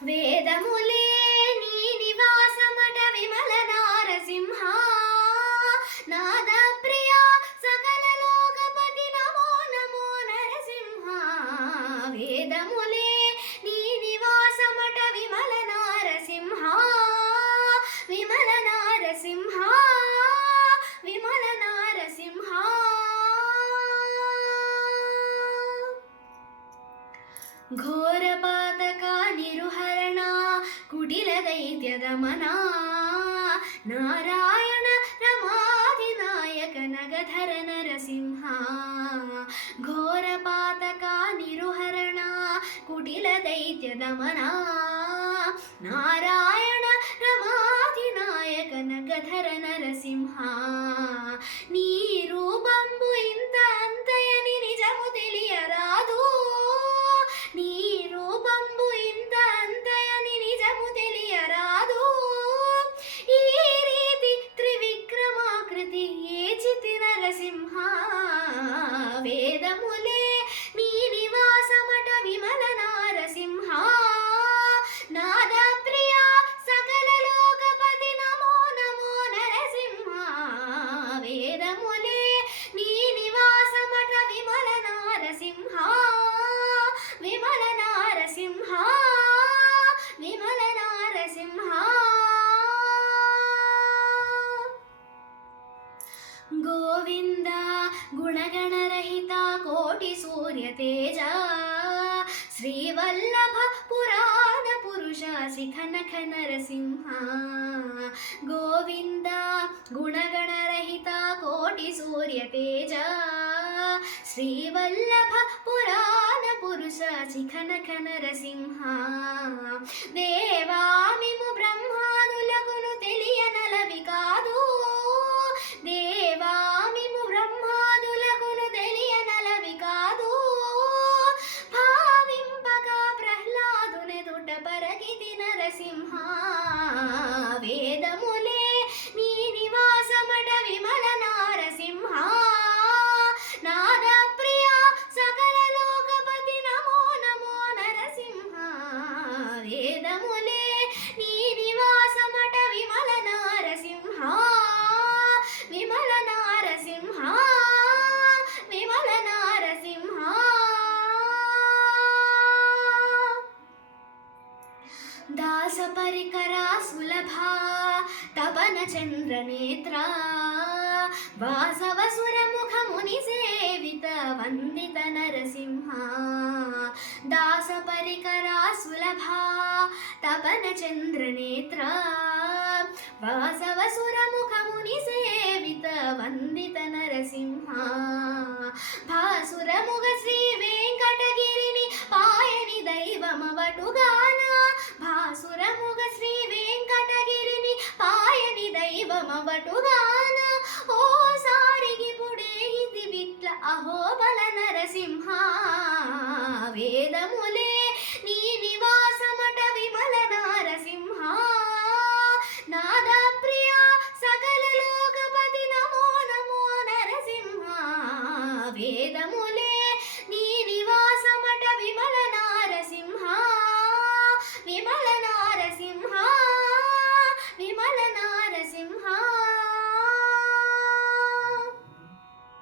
వేదములే నీ నివాసమట విమల నారసింహ నాద ప్రియ సకల లోకపతి నమో నమో నరసింహ వేదములే నీ నివాసమట విమల నారసింహ విమల నారసింహ విమల నారసింహ ಘೋರಪಾತಕ ನಿರುಹರಣ ಕುಟಿಲ ದೈತ್ಯ ದಮನ ನಾರಾಯಣ ರಮಾಧಿನಾಯಕ ನಗಧರ ನರಸಿಂಹ ಘೋರಪಾತಕ ನಿರುಹರಣ ಕುಟಿಲ ದೈತ್ಯ ದಮನ ನಾರಾಯಣ ರಮಾಧಿನಾಯಕ ನಗಧರ ನರಸಿಂಹ నీ రూపంబు ఇంత అంతయని నిజము తెలియరాదు నీ రూపంబు ఇంత అంతయని నిజము తెలియరాదు ఈ రీతి త్రివిక్రమాకృతి ఏచితి నరసింహ వేదములే నీ నివాసమట విమల నారసింహ నాద ప్రియ సకల లోకపతి నమో నమో నరసింహ వేదములే నీ నివాసమట విమల నారసింహ విమల నారసింహ విమల నారసింహ గోవింద గుణగణరహిత కోటి సూర్య తేజ శ్రీవల్లభ పురాణ పురుష శిఖనఖ నరసింహ గోవింద గుణగణరహిత కోటి సూర్య తేజ శ్రీవల్లభ పురాణ పురుష శిఖనఖ నరసింహ దేవామిము బ్రహ్మాదులకును తెలియనలవి కాదు దేవామిము బ్రహ్మాదులకును తెలియనలవి కాదు భావింపగా ప్రహ్లాదునెదుట పరగితి నరసింహ వేదములే నీ నివాసమట విమల నారసింహ నాద ప్రియ సకల లోకపతి నమో నమో నరసింహ వేదములే నీ నివాసమట విమల నారసింహ విమల నారసింహ విమల నారసింహ దాస పరికర సులభ తపన చంద్ర నేత్ర వాసవసుర ముఖ ముని సేవిత వందిత నరసింహ దాస పరికర సులభ తపన చంద్ర నేత్ర వాసవసుర ముఖ ముని సేవిత వందిత నరసింహ భాసుర ముఖ శ్రీ వెంకటగిరిని పాయని దైవమవటుగాన భాసుర ముఖ శ్రీ వెంకటగిరిని పాయని దైవమవటుగాన ఓ సారికి పుడే ఇది విట్ల అహోబల నరసింహ వేదములే నీ నివాసమట విమల నారసింహ నాద ప్రియ సకల లోకపతి నమో నమో నరసింహ వేదములే